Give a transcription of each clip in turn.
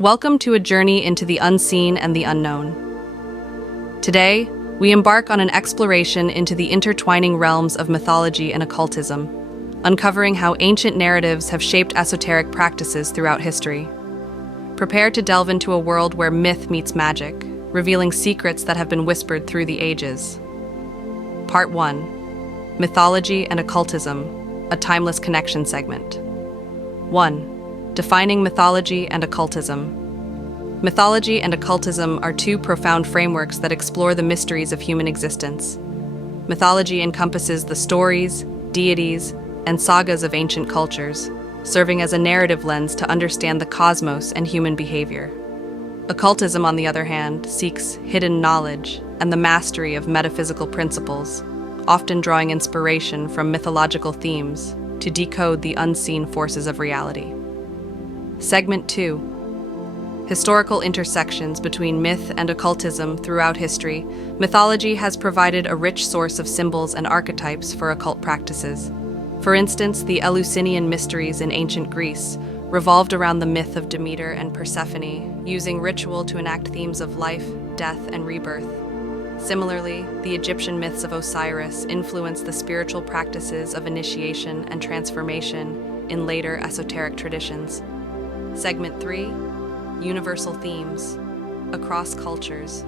Welcome to a journey into the unseen and the unknown. Today, we embark on an exploration into the intertwining realms of mythology and occultism, uncovering how ancient narratives have shaped esoteric practices throughout history. Prepare to delve into a world where myth meets magic, revealing secrets that have been whispered through the ages. Part 1. Mythology and Occultism, a Timeless Connection segment. 1. Defining mythology and occultism. Mythology and occultism are two profound frameworks that explore the mysteries of human existence. Mythology encompasses the stories, deities, and sagas of ancient cultures, serving as a narrative lens to understand the cosmos and human behavior. Occultism, on the other hand, seeks hidden knowledge and the mastery of metaphysical principles, often drawing inspiration from mythological themes to decode the unseen forces of reality. Segment 2. Historical intersections between myth and occultism throughout history. Mythology has provided a rich source of symbols and archetypes for occult practices. For instance, the Eleusinian mysteries in ancient Greece revolved around the myth of Demeter and Persephone, using ritual to enact themes of life, death, and rebirth. Similarly, the Egyptian myths of Osiris influenced the spiritual practices of initiation and transformation in later esoteric traditions. Segment 3. Universal themes. Across cultures.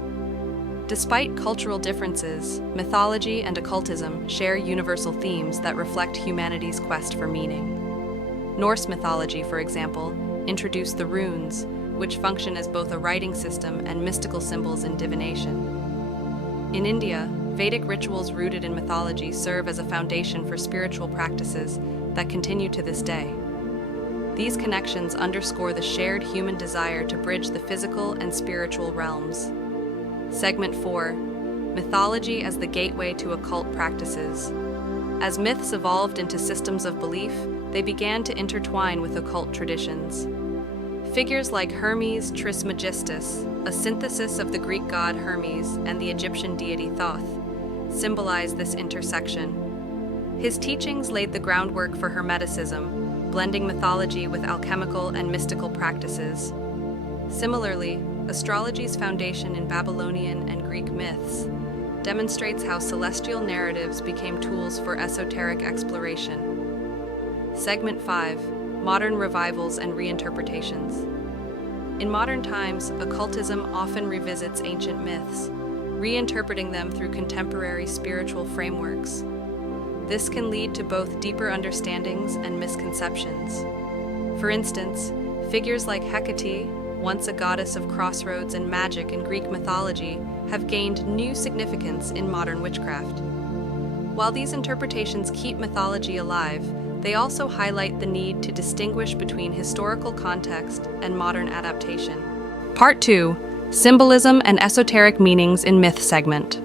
Despite cultural differences, mythology and occultism share universal themes that reflect humanity's quest for meaning. Norse mythology, for example, introduced the runes, which function as both a writing system and mystical symbols in divination. In India, Vedic rituals rooted in mythology serve as a foundation for spiritual practices that continue to this day. These connections underscore the shared human desire to bridge the physical and spiritual realms. Segment 4. Mythology as the gateway to occult practices. As myths evolved into systems of belief, they began to intertwine with occult traditions. Figures like Hermes Trismegistus, a synthesis of the Greek god Hermes and the Egyptian deity Thoth, symbolize this intersection. His teachings laid the groundwork for Hermeticism, blending mythology with alchemical and mystical practices. Similarly, astrology's foundation in Babylonian and Greek myths demonstrates how celestial narratives became tools for esoteric exploration. Segment 5. Modern revivals and reinterpretations. In modern times, occultism often revisits ancient myths, reinterpreting them through contemporary spiritual frameworks. This can lead to both deeper understandings and misconceptions. For instance, figures like Hecate, once a goddess of crossroads and magic in Greek mythology, have gained new significance in modern witchcraft. While these interpretations keep mythology alive, they also highlight the need to distinguish between historical context and modern adaptation. Part 2. Symbolism and Esoteric Meanings in Myth segment.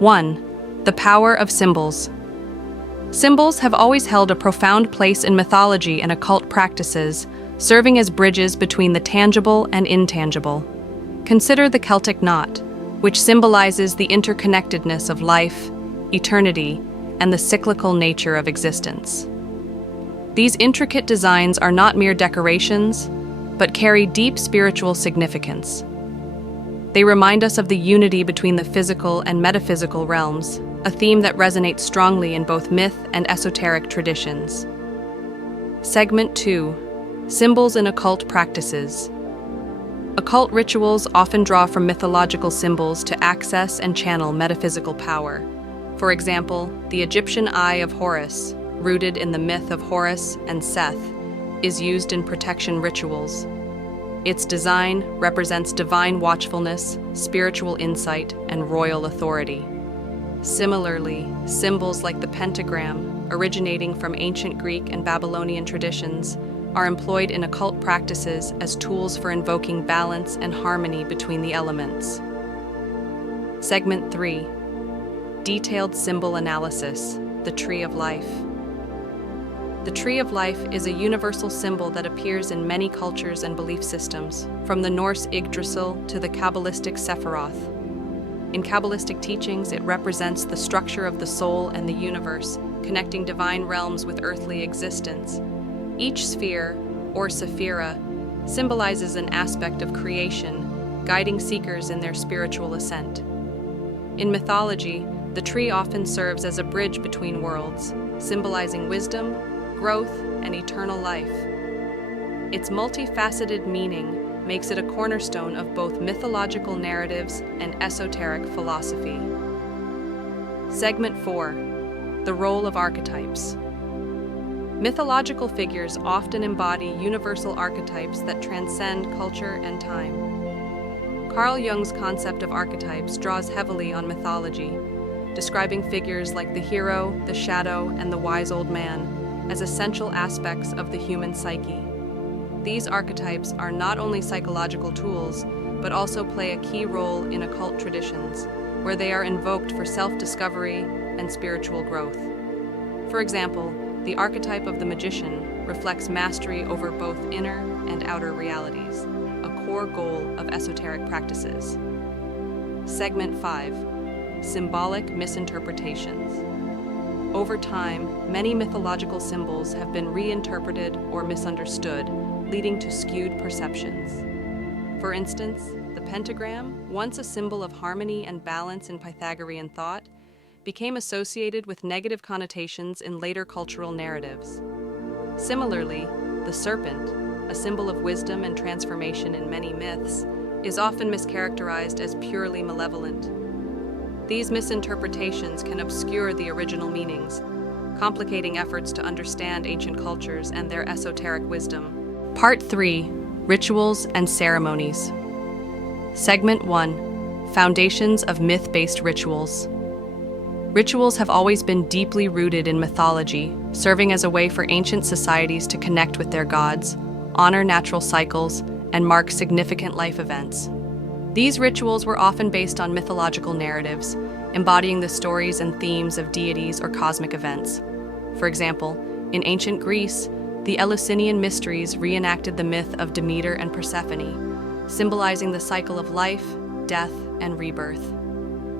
1. The power of symbols. Symbols have always held a profound place in mythology and occult practices, serving as bridges between the tangible and intangible. Consider the Celtic knot, which symbolizes the interconnectedness of life, eternity, and the cyclical nature of existence. These intricate designs are not mere decorations, but carry deep spiritual significance. They remind us of the unity between the physical and metaphysical realms, a theme that resonates strongly in both myth and esoteric traditions. Segment 2. Symbols in occult practices. Occult rituals often draw from mythological symbols to access and channel metaphysical power. For example, the Egyptian Eye of Horus, rooted in the myth of Horus and Seth, is used in protection rituals. Its design represents divine watchfulness, spiritual insight, and royal authority. Similarly, symbols like the pentagram, originating from ancient Greek and Babylonian traditions, are employed in occult practices as tools for invoking balance and harmony between the elements. Segment 3. Detailed symbol analysis, the Tree of Life. The Tree of Life is a universal symbol that appears in many cultures and belief systems, from the Norse Yggdrasil to the Kabbalistic Sephiroth. In Kabbalistic teachings, it represents the structure of the soul and the universe, connecting divine realms with earthly existence. Each sphere, or sephira, symbolizes an aspect of creation, guiding seekers in their spiritual ascent. In mythology, the tree often serves as a bridge between worlds, symbolizing wisdom, growth, and eternal life. Its multifaceted meaning makes it a cornerstone of both mythological narratives and esoteric philosophy. Segment 4. The role of archetypes. Mythological figures often embody universal archetypes that transcend culture and time. Carl Jung's concept of archetypes draws heavily on mythology, describing figures like the hero, the shadow, and the wise old man as essential aspects of the human psyche. These archetypes are not only psychological tools, but also play a key role in occult traditions, where they are invoked for self-discovery and spiritual growth. For example, the archetype of the magician reflects mastery over both inner and outer realities, a core goal of esoteric practices. Segment 5. Symbolic misinterpretations. Over time, many mythological symbols have been reinterpreted or misunderstood, leading to skewed perceptions. For instance, the pentagram, once a symbol of harmony and balance in Pythagorean thought, became associated with negative connotations in later cultural narratives. Similarly, the serpent, a symbol of wisdom and transformation in many myths, is often mischaracterized as purely malevolent. These misinterpretations can obscure the original meanings, complicating efforts to understand ancient cultures and their esoteric wisdom. Part 3. Rituals and Ceremonies. Segment 1. Foundations of myth-based rituals. Rituals have always been deeply rooted in mythology, serving as a way for ancient societies to connect with their gods, honor natural cycles, and mark significant life events. These rituals were often based on mythological narratives, embodying the stories and themes of deities or cosmic events. For example, in ancient Greece, the Eleusinian mysteries reenacted the myth of Demeter and Persephone, symbolizing the cycle of life, death, and rebirth.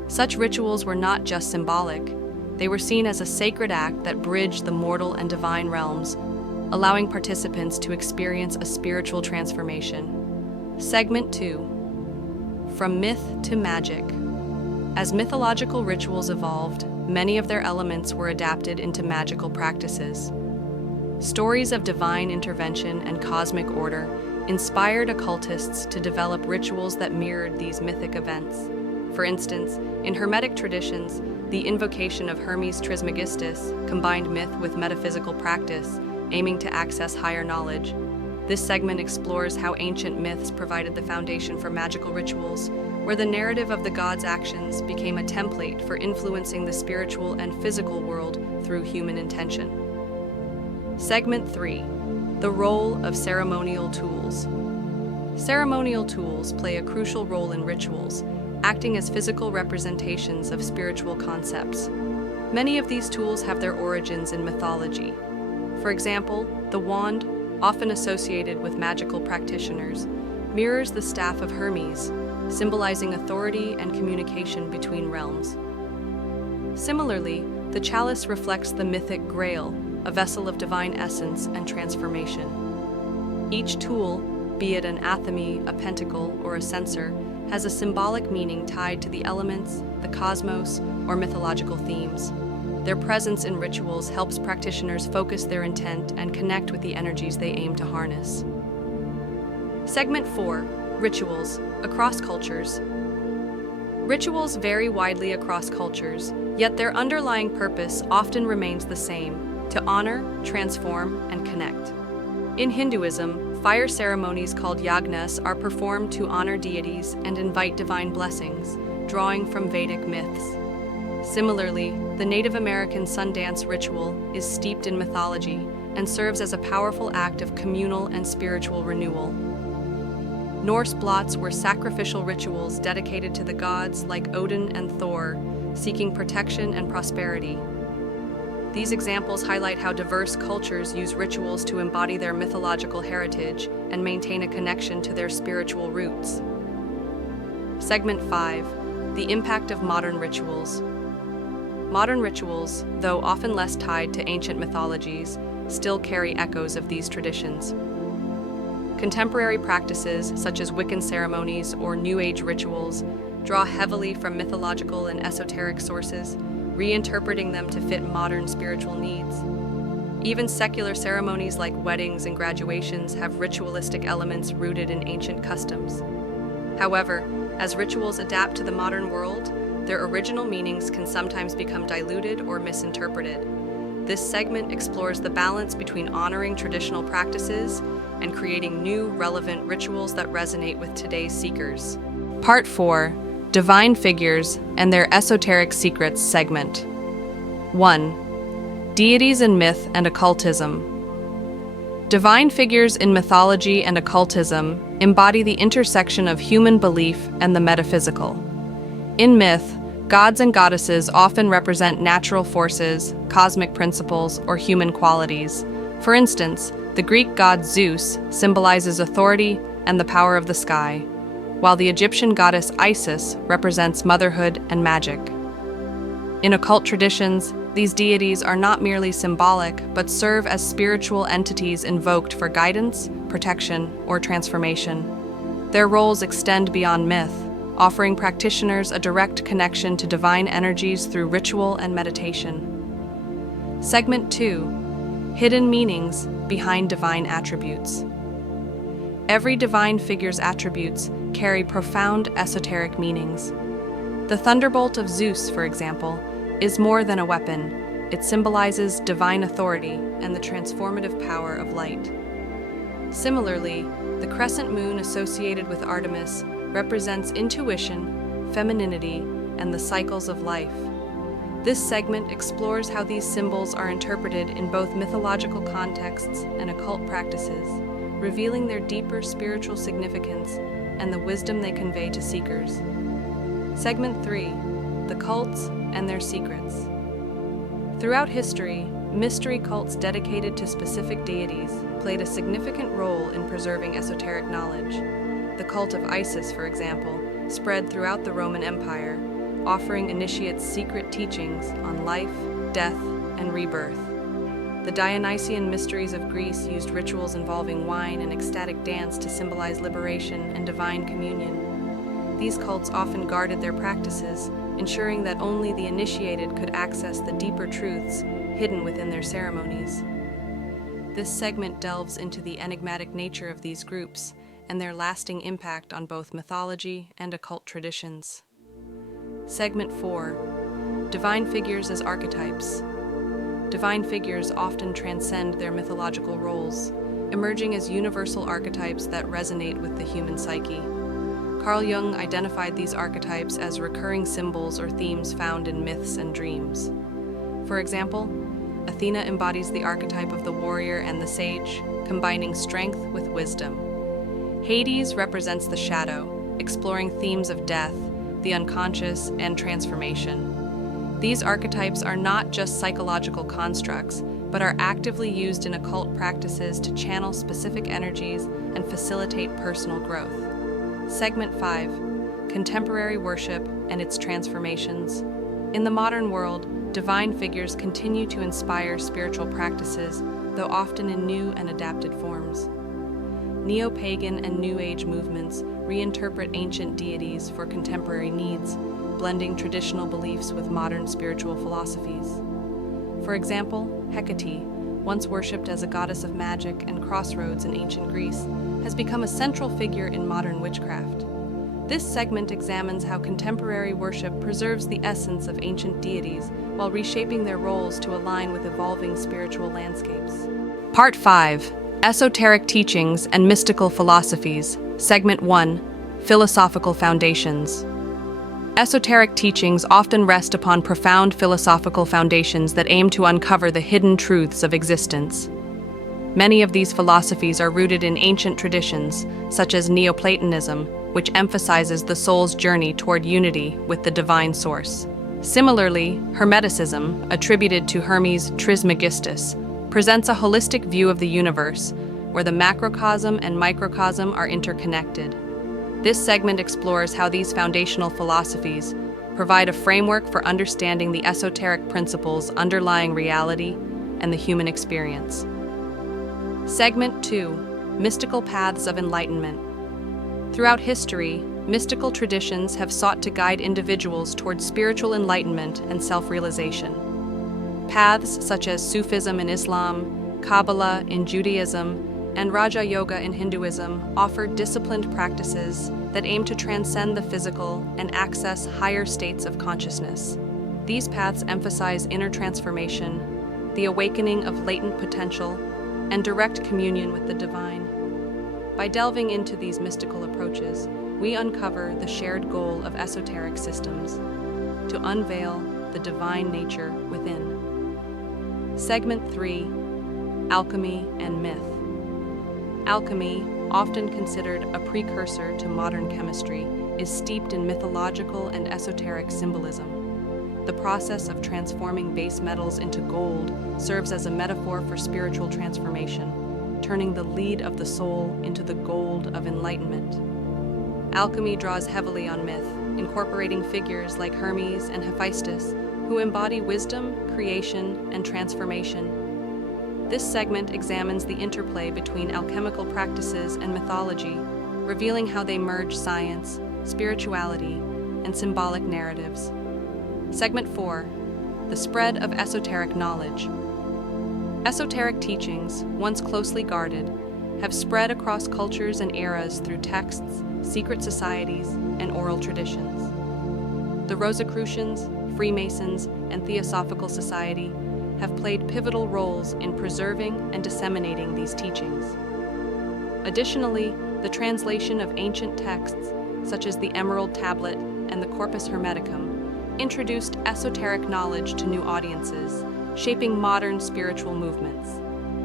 Such rituals were not just symbolic, they were seen as a sacred act that bridged the mortal and divine realms, allowing participants to experience a spiritual transformation. Segment 2. From Myth to Magic. As mythological rituals evolved, many of their elements were adapted into magical practices. Stories of divine intervention and cosmic order inspired occultists to develop rituals that mirrored these mythic events. For instance, in Hermetic traditions, the invocation of Hermes Trismegistus combined myth with metaphysical practice, aiming to access higher knowledge. This segment explores how ancient myths provided the foundation for magical rituals, where the narrative of the gods' actions became a template for influencing the spiritual and physical world through human intention. Segment 3. The role of ceremonial tools. Ceremonial tools play a crucial role in rituals, acting as physical representations of spiritual concepts. Many of these tools have their origins in mythology. For example, the wand, often associated with magical practitioners, mirrors the staff of Hermes, symbolizing authority and communication between realms. Similarly, the chalice reflects the mythic Grail, a vessel of divine essence and transformation. Each tool, be it an athame, a pentacle, or a censer, has a symbolic meaning tied to the elements, the cosmos, or mythological themes. Their presence in rituals helps practitioners focus their intent and connect with the energies they aim to harness. Segment 4. Rituals, across cultures. Rituals vary widely across cultures, yet their underlying purpose often remains the same: to honor, transform, and connect. In Hinduism, fire ceremonies called yagnas are performed to honor deities and invite divine blessings, drawing from Vedic myths. Similarly, the Native American Sundance ritual is steeped in mythology and serves as a powerful act of communal and spiritual renewal. Norse blots were sacrificial rituals dedicated to the gods like Odin and Thor, seeking protection and prosperity. These examples highlight how diverse cultures use rituals to embody their mythological heritage and maintain a connection to their spiritual roots. Segment 5. The impact of modern rituals. Modern rituals, though often less tied to ancient mythologies, still carry echoes of these traditions. Contemporary practices, such as Wiccan ceremonies or New Age rituals, draw heavily from mythological and esoteric sources, reinterpreting them to fit modern spiritual needs. Even secular ceremonies like weddings and graduations have ritualistic elements rooted in ancient customs. However, as rituals adapt to the modern world, their original meanings can sometimes become diluted or misinterpreted. This segment explores the balance between honoring traditional practices and creating new, relevant rituals that resonate with today's seekers. Part 4: Divine Figures and Their Esoteric Secrets segment. 1. Deities in Myth and Occultism. Divine figures in mythology and occultism embody the intersection of human belief and the metaphysical. In myth, gods and goddesses often represent natural forces, cosmic principles, or human qualities. For instance, the Greek god Zeus symbolizes authority and the power of the sky, while the Egyptian goddess Isis represents motherhood and magic. In occult traditions, these deities are not merely symbolic, but serve as spiritual entities invoked for guidance, protection, or transformation. Their roles extend beyond myth, offering practitioners a direct connection to divine energies through ritual and meditation. Segment 2: Hidden Meanings Behind Divine Attributes. Every divine figure's attributes carry profound esoteric meanings. The thunderbolt of Zeus, for example, is more than a weapon. It symbolizes divine authority and the transformative power of light. Similarly, the crescent moon associated with Artemis represents intuition, femininity, and the cycles of life. This segment explores how these symbols are interpreted in both mythological contexts and occult practices, revealing their deeper spiritual significance and the wisdom they convey to seekers. Segment 3: The Cults and Their Secrets. Throughout history, mystery cults dedicated to specific deities played a significant role in preserving esoteric knowledge. The cult of Isis, for example, spread throughout the Roman Empire, offering initiates secret teachings on life, death, and rebirth. The Dionysian mysteries of Greece used rituals involving wine and ecstatic dance to symbolize liberation and divine communion. These cults often guarded their practices, ensuring that only the initiated could access the deeper truths hidden within their ceremonies. This segment delves into the enigmatic nature of these groups and their lasting impact on both mythology and occult traditions. Segment 4: Divine Figures as Archetypes. Divine figures often transcend their mythological roles, emerging as universal archetypes that resonate with the human psyche. Carl Jung identified these archetypes as recurring symbols or themes found in myths and dreams. For example, Athena embodies the archetype of the warrior and the sage, combining strength with wisdom. Hades represents the shadow, exploring themes of death, the unconscious, and transformation. These archetypes are not just psychological constructs, but are actively used in occult practices to channel specific energies and facilitate personal growth. Segment 5: Contemporary Worship and Its Transformations. In the modern world, divine figures continue to inspire spiritual practices, though often in new and adapted forms. Neo-pagan and New Age movements reinterpret ancient deities for contemporary needs, blending traditional beliefs with modern spiritual philosophies. For example, Hecate, once worshipped as a goddess of magic and crossroads in ancient Greece, has become a central figure in modern witchcraft. This segment examines how contemporary worship preserves the essence of ancient deities while reshaping their roles to align with evolving spiritual landscapes. Part 5: Esoteric Teachings and Mystical Philosophies. Segment 1: Philosophical Foundations. Esoteric teachings often rest upon profound philosophical foundations that aim to uncover the hidden truths of existence. Many of these philosophies are rooted in ancient traditions, such as Neoplatonism, which emphasizes the soul's journey toward unity with the divine source. Similarly, Hermeticism, attributed to Hermes Trismegistus, presents a holistic view of the universe, where the macrocosm and microcosm are interconnected. This segment explores how these foundational philosophies provide a framework for understanding the esoteric principles underlying reality and the human experience. Segment 2: Mystical paths of enlightenment. Throughout history, mystical traditions have sought to guide individuals towards spiritual enlightenment and self-realization. Paths such as Sufism in Islam, Kabbalah in Judaism, and Raja Yoga in Hinduism offer disciplined practices that aim to transcend the physical and access higher states of consciousness. These paths emphasize inner transformation, the awakening of latent potential, and direct communion with the divine. By delving into these mystical approaches, we uncover the shared goal of esoteric systems: to unveil the divine nature within. Segment 3: Alchemy and Myth. Alchemy, often considered a precursor to modern chemistry, is steeped in mythological and esoteric symbolism. The process of transforming base metals into gold serves as a metaphor for spiritual transformation, turning the lead of the soul into the gold of enlightenment. Alchemy draws heavily on myth, incorporating figures like Hermes and Hephaestus, who embody wisdom, creation, and transformation. This segment examines the interplay between alchemical practices and mythology, revealing how they merge science, spirituality, and symbolic narratives. Segment 4: The spread of esoteric knowledge. Esoteric teachings, once closely guarded, have spread across cultures and eras through texts, secret societies, and oral traditions. The Rosicrucians, Freemasons, and Theosophical Society have played pivotal roles in preserving and disseminating these teachings. Additionally, the translation of ancient texts, such as the Emerald Tablet and the Corpus Hermeticum, introduced esoteric knowledge to new audiences, shaping modern spiritual movements.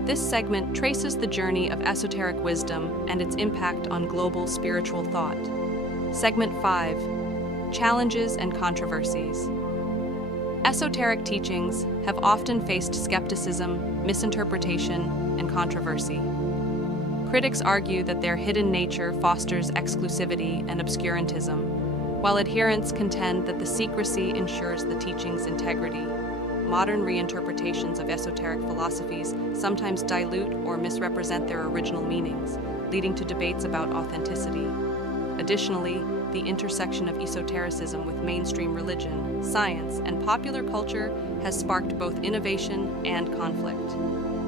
This segment traces the journey of esoteric wisdom and its impact on global spiritual thought. Segment 5: Challenges and controversies. Esoteric teachings have often faced skepticism, misinterpretation, and controversy. Critics argue that their hidden nature fosters exclusivity and obscurantism, while adherents contend that the secrecy ensures the teaching's integrity. Modern reinterpretations of esoteric philosophies sometimes dilute or misrepresent their original meanings, leading to debates about authenticity. Additionally, the intersection of esotericism with mainstream religion, science, and popular culture has sparked both innovation and conflict.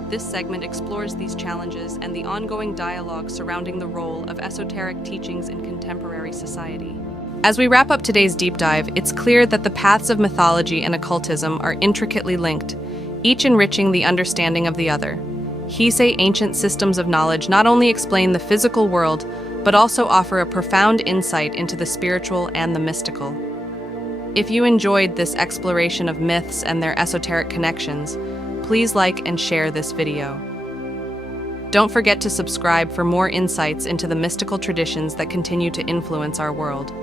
This segment explores these challenges and the ongoing dialogue surrounding the role of esoteric teachings in contemporary society. As we wrap up today's deep dive, it's clear that the paths of mythology and occultism are intricately linked, each enriching the understanding of the other. Heisei ancient systems of knowledge not only explain the physical world, but also offer a profound insight into the spiritual and the mystical. If you enjoyed this exploration of myths and their esoteric connections, please like and share this video. Don't forget to subscribe for more insights into the mystical traditions that continue to influence our world.